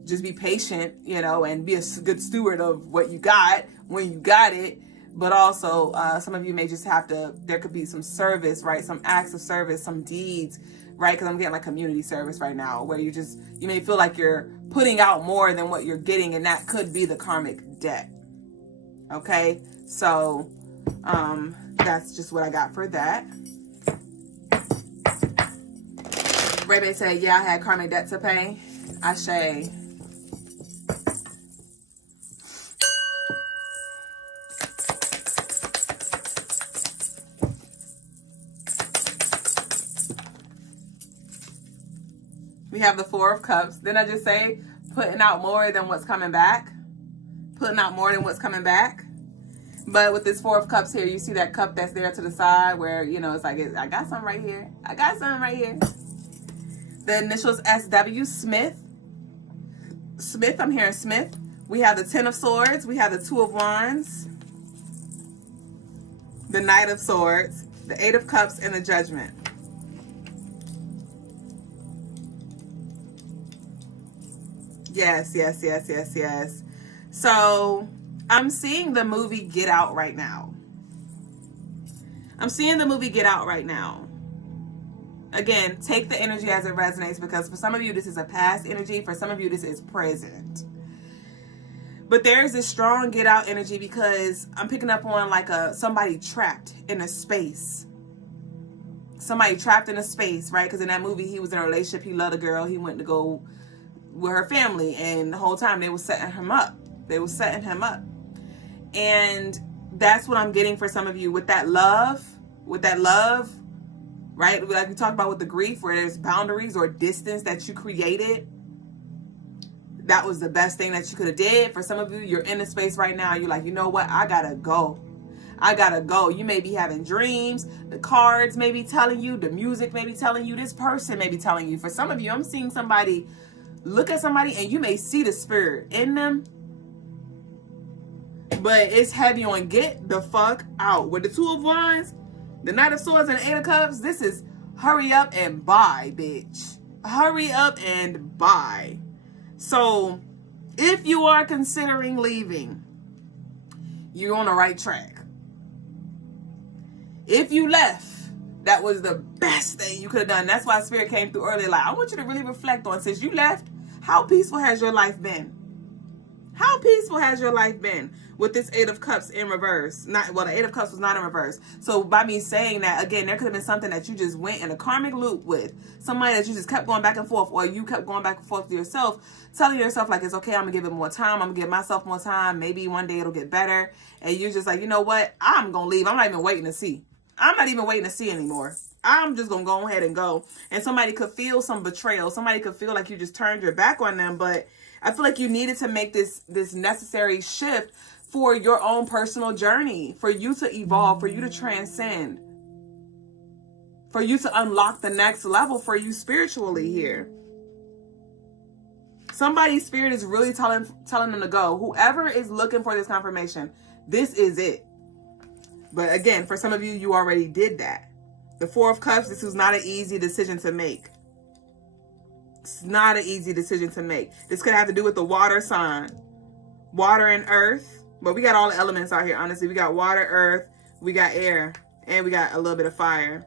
just be patient, you know, and be a good steward of what you got when you got it. But also, some of you may just have to, there could be some service, right? Some acts of service, some deeds, right? Because I'm getting like community service right now, where you may feel like you're putting out more than what you're getting. And that could be the karmic debt. Okay. So, that's just what I got for that. Ray said, yeah, I had karmic debt to pay. Ashe. We have the Four of Cups. Didn't I just say putting out more than what's coming back? Putting out more than what's coming back. But with this Four of Cups here, you see that cup that's there to the side where, you know, it's like, I got something right here. I got something right here. The initials SW, Smith. Smith, I'm hearing Smith. We have the Ten of Swords. We have the Two of Wands. The Knight of Swords. The Eight of Cups and the Judgment. Yes, yes, yes, yes, yes. So I'm seeing the movie Get Out right now. I'm seeing the movie Get Out right now. Again, take the energy as it resonates, because for some of you, this is a past energy. For some of you, this is present. But there's this strong Get Out energy, because I'm picking up on like somebody trapped in a space. Somebody trapped in a space, right? Because in that movie, he was in a relationship. He loved a girl. He went to go with her family, and the whole time they were setting him up. They were setting him up. And that's what I'm getting for some of you with that love, right? Like we talked about with the grief, where there's boundaries or distance that you created. That was the best thing that you could have did. For some of you, you're in a space right now. You're like, you know what? I gotta go. I gotta go. You may be having dreams. The cards may be telling you. The music may be telling you. This person may be telling you. For some of you, I'm seeing somebody look at somebody and you may see the spirit in them. But it's heavy on get the fuck out. With the Two of Wands, the Knight of Swords, and the Eight of Cups, this is hurry up and buy, bitch. Hurry up and buy. So if you are considering leaving, you're on the right track. If you left, that was the best thing you could have done. That's why Spirit came through earlier. Like, I want you to really reflect on, since you left, how peaceful has your life been? How peaceful has your life been with this Eight of Cups in reverse? The Eight of Cups was not in reverse. So by me saying that, again, there could have been something that you just went in a karmic loop with. Somebody that you just kept going back and forth, or you kept going back and forth with yourself, telling yourself like, it's okay, I'm going to give it more time. I'm going to give myself more time. Maybe one day it'll get better. And you're just like, you know what? I'm going to leave. I'm not even waiting to see. I'm not even waiting to see anymore. I'm just going to go ahead and go. And somebody could feel some betrayal. Somebody could feel like you just turned your back on them. But I feel like you needed to make this necessary shift for your own personal journey, for you to evolve, for you to transcend, for you to unlock the next level for you spiritually here. Somebody's spirit is really telling them to go. Whoever is looking for this confirmation, this is it. But again, for some of you, you already did that. The Four of Cups, this was not an easy decision to make. It's not an easy decision to make. This could have to do with the water sign. Water and earth. But we got all the elements out here, honestly. We got water, earth, we got air, and we got a little bit of fire.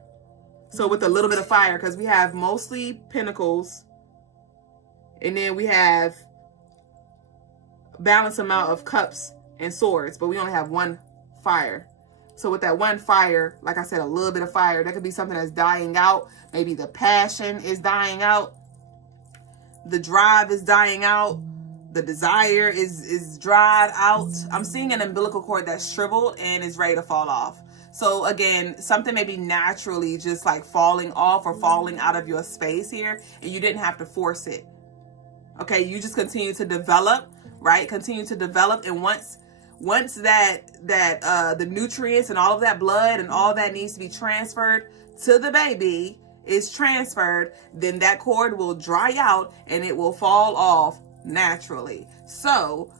So with a little bit of fire, because we have mostly pentacles, and then we have a balanced amount of cups and swords, but we only have one fire. So with that one fire, like I said, a little bit of fire, that could be something that's dying out. Maybe the passion is dying out. The drive is dying out. The desire is dried out. I'm seeing an umbilical cord that's shriveled and is ready to fall off. So again, something may be naturally just like falling off or falling out of your space here, and you didn't have to force it. Okay, you just continue to develop, right? Continue to develop, and once that the nutrients and all of that blood and all that needs to be transferred to the baby is transferred, then that cord will dry out and it will fall off naturally. So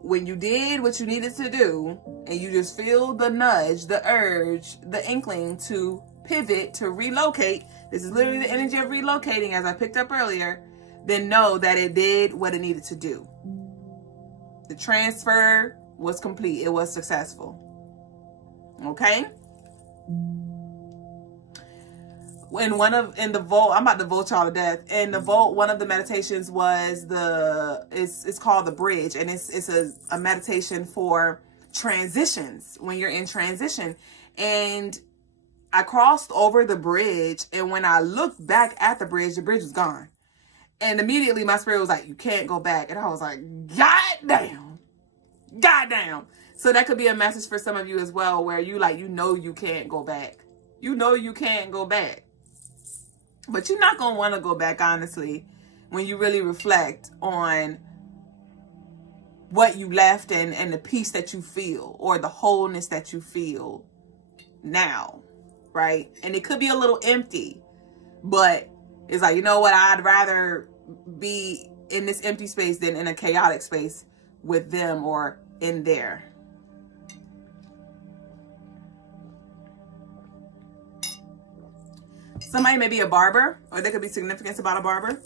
when you did what you needed to do, and you just feel the nudge, the urge, the inkling to pivot, to relocate, this is literally the energy of relocating, as I picked up earlier, then know that it did what it needed to do. The transfer was complete. It was successful. Okay? In the vault, I'm about to vote y'all to death. In the vault, one of the meditations was it's called the bridge, and it's a meditation for transitions, when you're in transition. And I crossed over the bridge, and when I looked back at the bridge was gone. And immediately my spirit was like, you can't go back. And I was like, God damn. So that could be a message for some of you as well, where you can't go back. You know you can't go back. But you're not going to want to go back, honestly, when you really reflect on what you left and the peace that you feel, or the wholeness that you feel now, right? And it could be a little empty, but it's like, you know what? I'd rather be in this empty space than in a chaotic space with them or in there. Somebody may be a barber, or there could be significance about a barber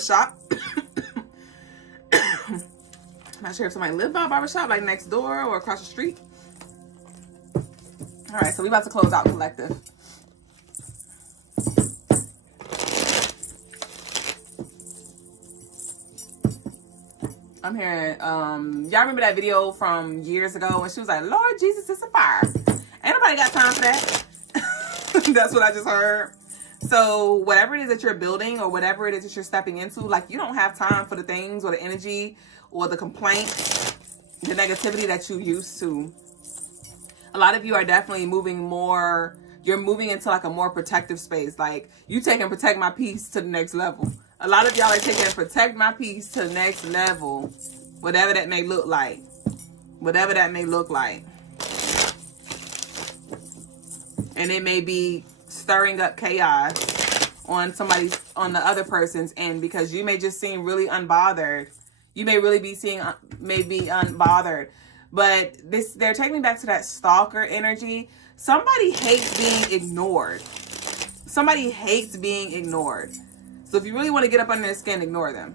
shop. I'm not sure if somebody lived by a barber shop, like next door or across the street. All right, so we about to close out collective. I'm hearing, y'all remember that video from years ago when she was like, Lord Jesus, it's a fire. Ain't nobody got time for that. That's what I just heard. So whatever it is that you're building, or whatever it is that you're stepping into, like, you don't have time for the things or the energy or the complaints, the negativity that you used to. A lot of you are definitely moving more. You're moving into like a more protective space. Like, you taking protect my peace to the next level. A lot of y'all are taking protect my peace to the next level. Whatever that may look like. Whatever that may look like. And it may be stirring up chaos on the other person's end, because you may just seem really unbothered. You may really be unbothered. But they're taking me back to that stalker energy. Somebody hates being ignored. Somebody hates being ignored. So if you really want to get up under their skin, ignore them.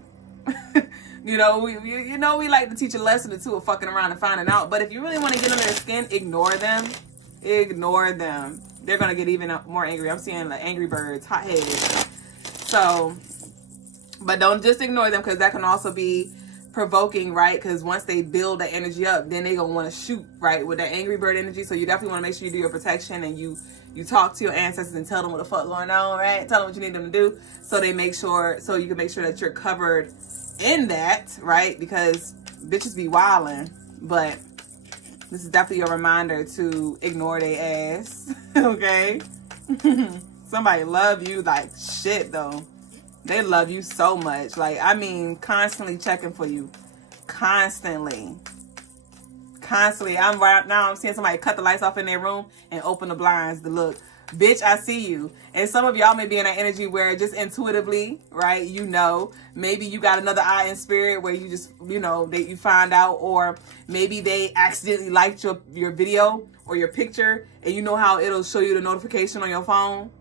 we like to teach a lesson or two of fucking around and finding out. But if you really want to get under their skin, ignore them. Ignore them. They're going to get even more angry. I'm seeing like angry birds, hot-headed. So, but don't just ignore them, because that can also be provoking, right? Because once they build that energy up, then they're going to want to shoot, right, with that angry bird energy. So you definitely want to make sure you do your protection, and you talk to your ancestors and tell them what the fuck going on, right? Tell them what you need them to do, so they make sure, so you can make sure that you're covered in that, right? Because bitches be wildin', but this is definitely a reminder to ignore their ass, okay? Somebody love you like shit, though. They love you so much. Like, I mean, constantly checking for you. Constantly. I'm seeing somebody cut the lights off in their room and open the blinds to look. Bitch, I see you. And some of y'all may be in that energy where just intuitively, right, you know, maybe you got another eye in spirit where you just, you know, that you find out, or maybe they accidentally liked your video or your picture, and you know how it'll show you the notification on your phone.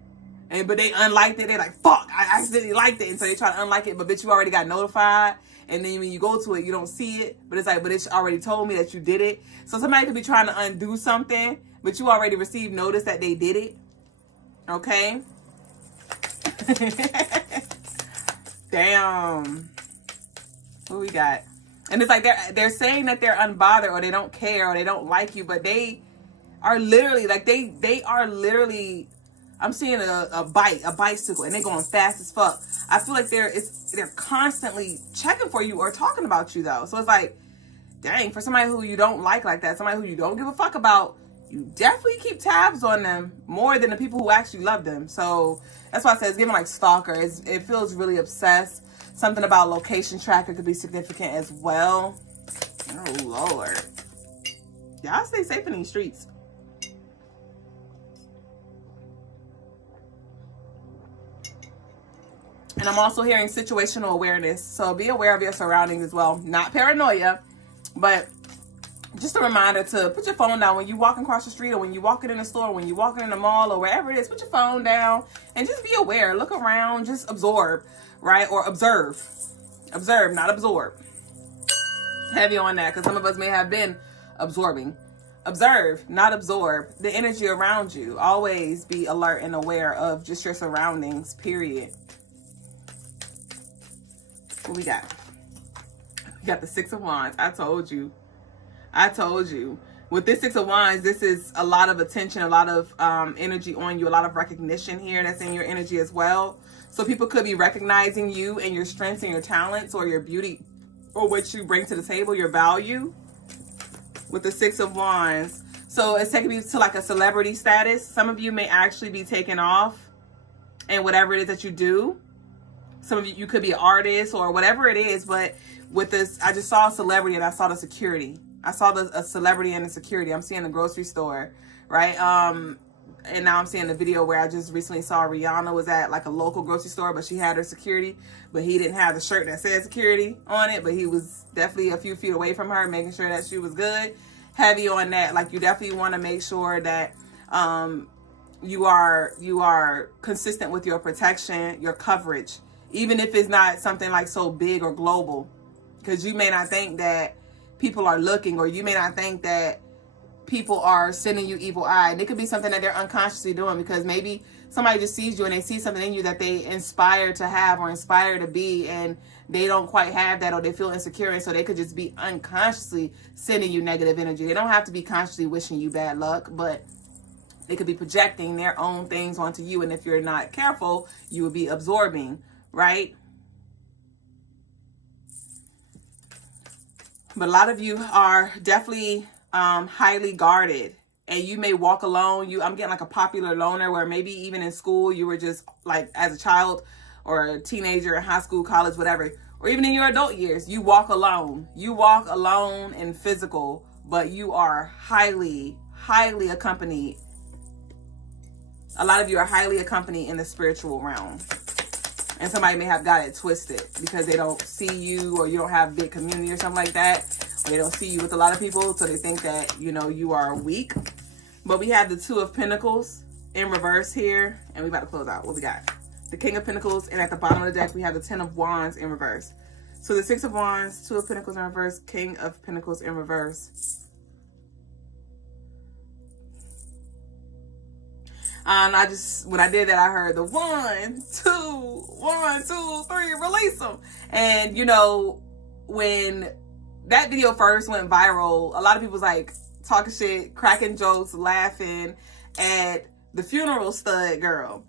But they unliked it. They're like, fuck, I accidentally liked it. And so they try to unlike it, but bitch, you already got notified. And then when you go to it, you don't see it. But it's like, but it already told me that you did it. So somebody could be trying to undo something, but you already received notice that they did it. Okay? Damn. What we got? And it's like they're saying that they're unbothered, or they don't care, or they don't like you, but they are literally, like, they are literally, I'm seeing a bicycle, and they're going fast as fuck. I feel like they're constantly checking for you or talking about you, though. So it's like, dang, for somebody who you don't like that, somebody who you don't give a fuck about, you definitely keep tabs on them more than the people who actually love them. So that's why I say it's giving like stalker. It feels really obsessed. Something about location tracker could be significant as well. Oh, Lord. Y'all stay safe in these streets. And I'm also hearing situational awareness. So be aware of your surroundings as well. Not paranoia, but just a reminder to put your phone down when you're walking across the street, or when you're walking in the store, when you're walking in the mall, or wherever it is. Put your phone down and just be aware. Look around. Just absorb, right? Or observe. Observe, not absorb. Heavy on that, because some of us may have been absorbing. Observe, not absorb. The energy around you. Always be alert and aware of just your surroundings, period. What we got? We got the Six of Wands. I told you. With this Six of Wands, this is a lot of attention, a lot of energy on you, a lot of recognition here that's in your energy as well. So people could be recognizing you and your strengths and your talents, or your beauty, or what you bring to the table, your value, with the Six of Wands. So it's taking you to like a celebrity status. Some of you may actually be taken off in whatever it is that you do. Some of you could be an artist or whatever it is, but with this, I just saw a celebrity and I saw the security. I saw a celebrity and the security. I'm seeing the grocery store, right? And now I'm seeing the video where I just recently saw Rihanna was at like a local grocery store, but she had her security, but he didn't have the shirt that said security on it, but he was definitely a few feet away from her, making sure that she was good. Heavy on that. Like, you definitely want to make sure that you are consistent with your protection, your coverage, even if it's not something like so big or global, because you may not think that people are looking, or you may not think that people are sending you evil eye. And it could be something that they're unconsciously doing, because maybe somebody just sees you and they see something in you that they inspire to have or inspire to be, and they don't quite have that, or they feel insecure, and so they could just be unconsciously sending you negative energy. They don't have to be consciously wishing you bad luck, but they could be projecting their own things onto you, and if you're not careful, you will be absorbing, right? But a lot of you are definitely highly guarded, and you may walk alone. I'm getting like a popular loner, where maybe even in school you were just like, as a child or a teenager in high school, college, whatever, or even in your adult years, you walk alone. You walk alone in physical, but you are highly accompanied. A lot of you are highly accompanied in the spiritual realm. And somebody may have got it twisted because they don't see you, or you don't have big community or something like that. Or they don't see you with a lot of people, so they think that, you know, you are weak. But we have the Two of Pentacles in reverse here. And we about to close out. What we got? The King of Pentacles. And at the bottom of the deck, we have the Ten of Wands in reverse. So the Six of Wands, Two of Pentacles in reverse, King of Pentacles in reverse. And when I did that, I heard the 1, 2, 1, 2, 3, release them. And, you know, when that video first went viral, a lot of people was like talking shit, cracking jokes, laughing at the funeral stud girl.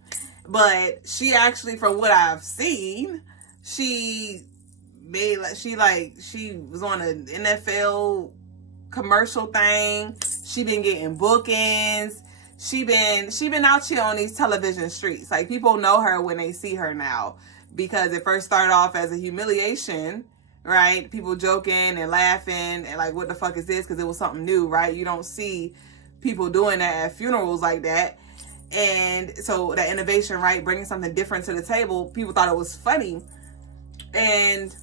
But she actually, from what I've seen, she was on an NFL commercial thing. She been getting bookings. She been out here on these television streets. Like, people know her when they see her now, because it first started off as a humiliation, right? People joking and laughing and like, what the fuck is this? Because it was something new, right? You don't see people doing that at funerals like that. And so that innovation, right, bringing something different to the table, people thought it was funny. And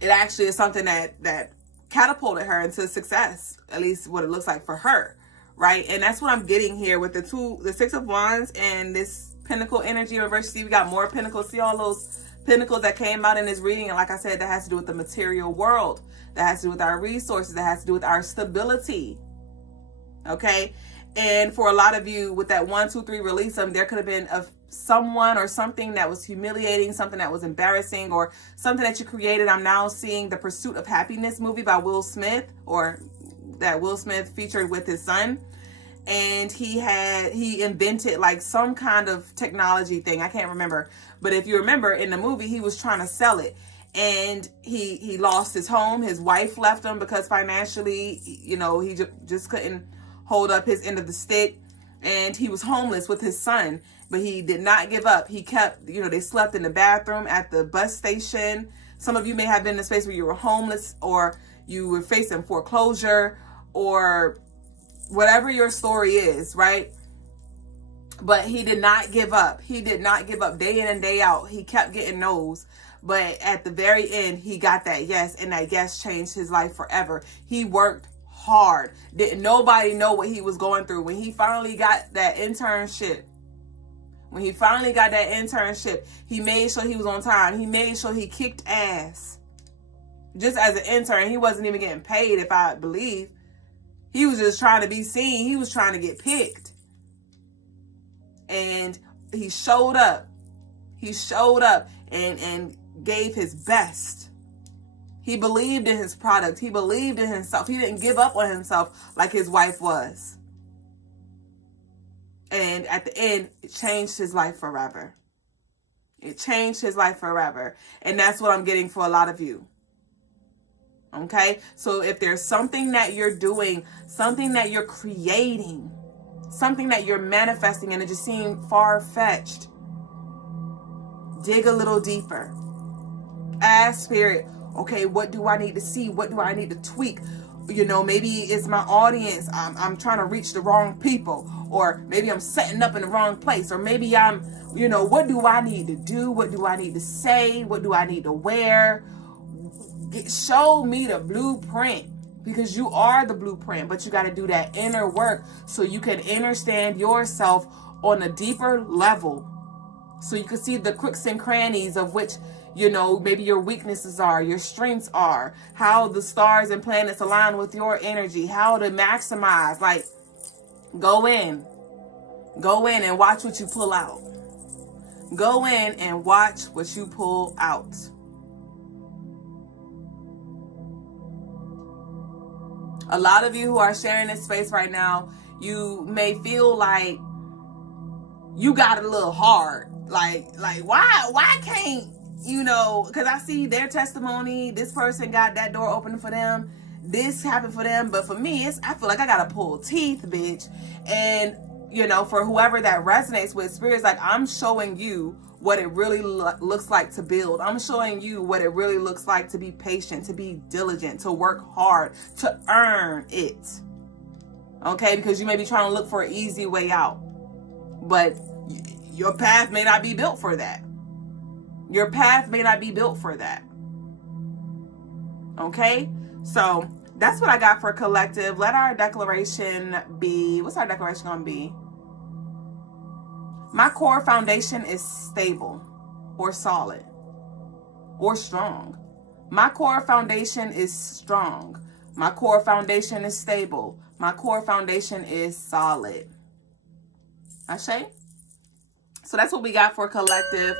it actually is something that catapulted her into success, at least what it looks like for her, right? And that's what I'm getting here with the 6 of Wands and this Pentacle energy reverse. See, we got more Pentacles. See all those Pentacles that came out in this reading? And like I said, that has to do with the material world. That has to do with our resources. That has to do with our stability. Okay? And for a lot of you, with that 1, 2, 3, release them, there could have been someone or something that was humiliating, something that was embarrassing, or something that you created. I'm now seeing the Pursuit of Happiness movie by Will Smith, or that Will Smith featured with his son. And he invented like some kind of technology thing. I can't remember. But if you remember, in the movie, he was trying to sell it. And he lost his home. His wife left him because financially, you know, he just couldn't hold up his end of the stick. And he was homeless with his son. But he did not give up. He kept, you know, they slept in the bathroom at the bus station. Some of you may have been in a space where you were homeless, or you were facing foreclosure, or whatever your story is, right? But he did not give up. He did not give up day in and day out. He kept getting no's. But at the very end, he got that yes, and that yes changed his life forever. He worked hard. Didn't nobody know what he was going through. When he finally got that internship, he made sure he was on time. He made sure he kicked ass. Just as an intern, he wasn't even getting paid, if I believe. He was just trying to be seen. He was trying to get picked. And he showed up. He showed up and gave his best. He believed in his product. He believed in himself. He didn't give up on himself like his wife was. And at the end, it changed his life forever. It changed his life forever. And that's what I'm getting for a lot of you. Okay? So if there's something that you're doing, something that you're creating, something that you're manifesting, and it just seems far-fetched, dig a little deeper. Ask Spirit, okay, what do I need to see? What do I need to tweak? You know, maybe it's my audience. I'm trying to reach the wrong people. Or maybe I'm setting up in the wrong place. Or maybe I'm, you know, what do I need to do? What do I need to say? What do I need to wear? Show me the blueprint. Because you are the blueprint. But you got to do that inner work so you can understand yourself on a deeper level. So you can see the crooks and crannies of which, you know, maybe your weaknesses are, your strengths are, how the stars and planets align with your energy, how to maximize. Like, go in and watch what you pull out. Go in and watch what you pull out. A lot of you who are sharing this space right now, you may feel like you got it a little hard. Like why can't, you know, because I see their testimony, this person got that door open for them, this happened for them, but for me, I feel like I gotta pull teeth, bitch. And, you know, for whoever that resonates with, Spirit's like, I'm showing you what it really looks like to build. I'm showing you what it really looks like to be patient, to be diligent, to work hard, to earn it. Okay, because you may be trying to look for an easy way out, but your path may not be built for that. Your path may not be built for that. Okay? So that's what I got for collective. Let our declaration be, what's our declaration going to be? My core foundation is stable or solid or strong. My core foundation is strong. My core foundation is stable. My core foundation is solid. Ashe? So that's what we got for collective.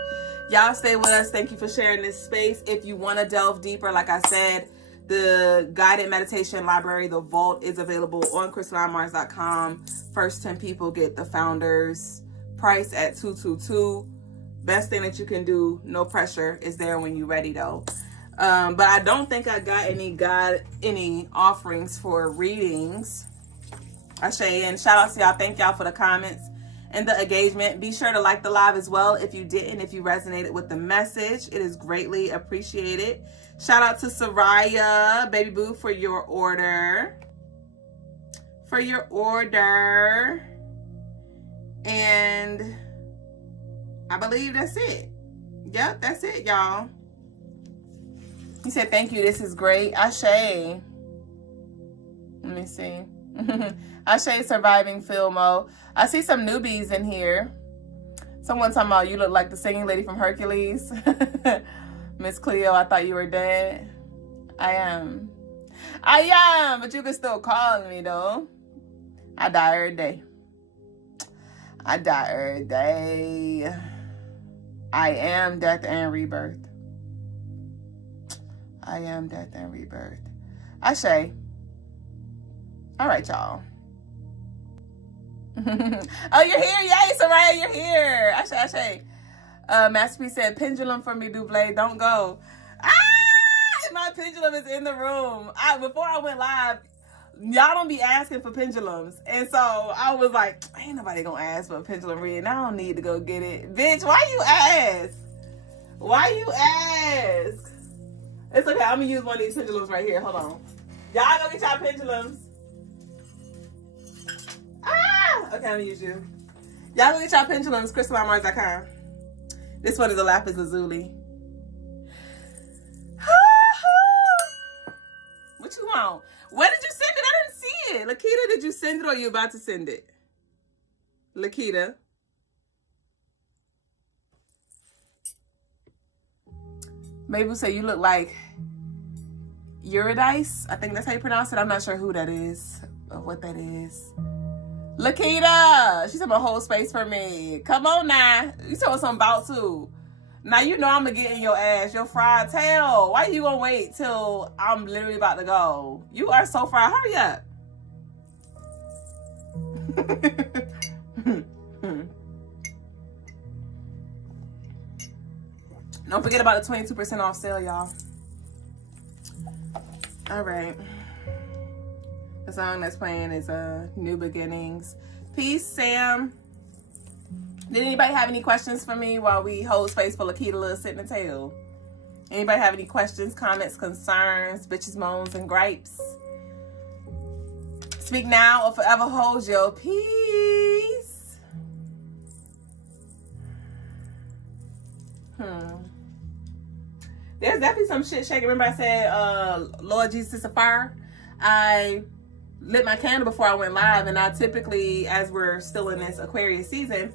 Y'all stay with us. Thank you for sharing this space. If you want to delve deeper, like I said, the guided meditation library, the vault, is available on crystalinemars.com. First 10 people get the founder's price at $222. Best thing that you can do, no pressure, is there when you're ready though. But I don't think I got any offerings for readings. Ashe, and shout out to y'all. Thank y'all for the comments and the engagement. Be sure to like the live as well if you didn't, if you resonated with the message. It is greatly appreciated. Shout out to Soraya, baby boo, for your order. And I believe that's it. Yep, that's it, y'all. He said, thank you. This is great. Ashe. Let me see. Ashe surviving Filmo. I see some newbies in here. Someone talking about you look like the singing lady from Hercules. Miss Cleo, I thought you were dead. I am, but you can still call me though. I die every day. I am death and rebirth. Ashe. All right, y'all. Oh, you're here. Yay, Soraya, you're here. Ashe. Masterpiece said, pendulum for me, Dublé. Don't go. My pendulum is in the room. Before I went live, y'all don't be asking for pendulums. And so I was like, ain't nobody gonna ask for a pendulum reading. I don't need to go get it. Bitch, why you ask? It's okay. I'm gonna use one of these pendulums right here. Hold on. Y'all go get y'all pendulums. Okay, I'm gonna use you. Y'all go get y'all pendulums, CrystallineMars.com. This one is a lapis lazuli. What you want? Where did you send it? I didn't see it. Lakita, did you send it or you about to send it? Lakita. Maybe say you look like Eurydice. I think that's how you pronounce it. I'm not sure who that is or what that is. Lakita, she said a whole space for me. Come on now. You told us something about too. Now you know I'm gonna get in your ass, your fried tail. Why you gonna wait till I'm literally about to go? You are so fried. Hurry up. Don't forget about the 22% off sale, y'all. All right. The song that's playing is New Beginnings. Peace, Sam. Did anybody have any questions for me while we hold space for Lakita Little Sitting the Tail? Anybody have any questions, comments, concerns, bitches, moans, and gripes? Speak now or forever hold your peace. There's definitely some shit shaking. Remember I said, Lord Jesus is a fire? I lit my candle before I went live, and I typically, as we're still in this Aquarius season,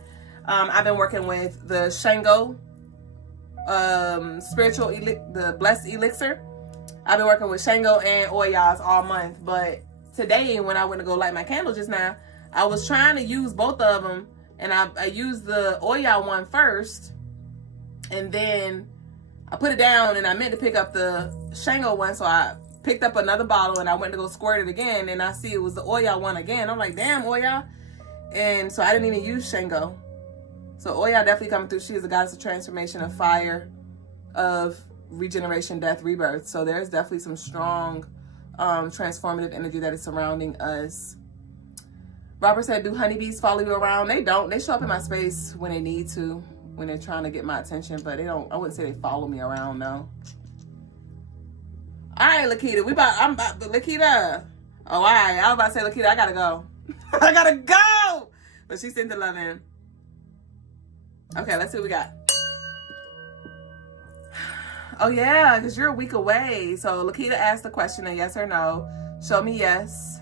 I've been working with the Shango the Blessed Elixir. I've been working with Shango and Oyas all month, but today when I went to go light my candle just now, I was trying to use both of them, and I used the Oya one first, and then I put it down, and I meant to pick up the Shango one, so I picked up another bottle, and I went to go squirt it again, and I see it was the Oya one again. I'm like, damn, Oya. And so I didn't even use Shango. So Oya definitely coming through. She is a goddess of transformation, of fire, of regeneration, death, rebirth. So there's definitely some strong transformative energy that is surrounding us. Robert said, do honeybees follow you around? They don't. They show up in my space when they need to, when they're trying to get my attention, but they don't. I wouldn't say they follow me around, no. All right, Lakita, I'm about Lakita. Oh, all right. I was about to say, Lakita, I gotta go. I gotta go. But she sent the love in. Okay, let's see what we got. Oh yeah, because you're a week away. So Lakita asked the question, a yes or no. Show me yes.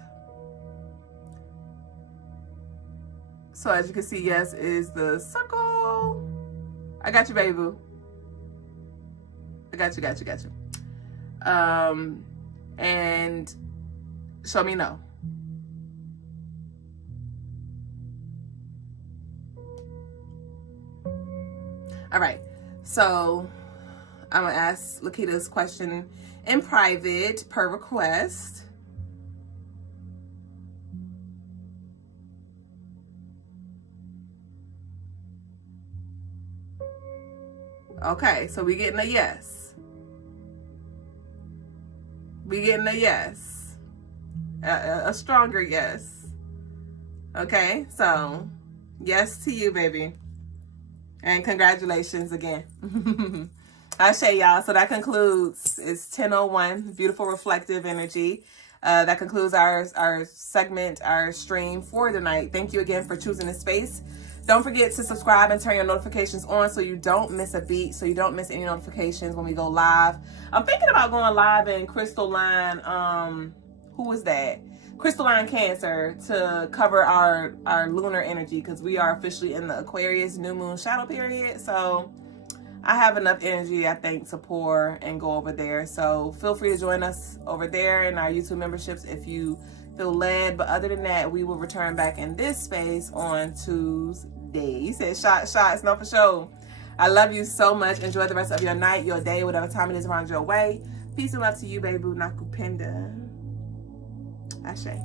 So as you can see, yes is the circle. I got you, baby boo. I got you. And show me no. All right. So I'm going to ask Lakita's question in private per request. Okay, so we getting a yes. We getting a yes. A stronger yes. Okay, so yes to you, baby. And congratulations again. Ashe, y'all. So that concludes, it's 10:01, beautiful reflective energy. That concludes our segment, our stream for the night. Thank you again for choosing this space. Don't forget to subscribe and turn your notifications on so you don't miss a beat, so you don't miss any notifications when we go live. I'm thinking about going live in Crystaline, who is that? Crystaline Cancer, to cover our lunar energy, because we are officially in the Aquarius new moon shadow period. So I have enough energy, I think, to pour and go over there. So feel free to join us over there in our YouTube memberships if you feel led. But other than that, we will return back in this space on Tuesday. He said shots, no for sure. I love you so much. Enjoy the rest of your night, your day, whatever time it is around your way. Peace and love to you, baby. Nakupenda. Ashe.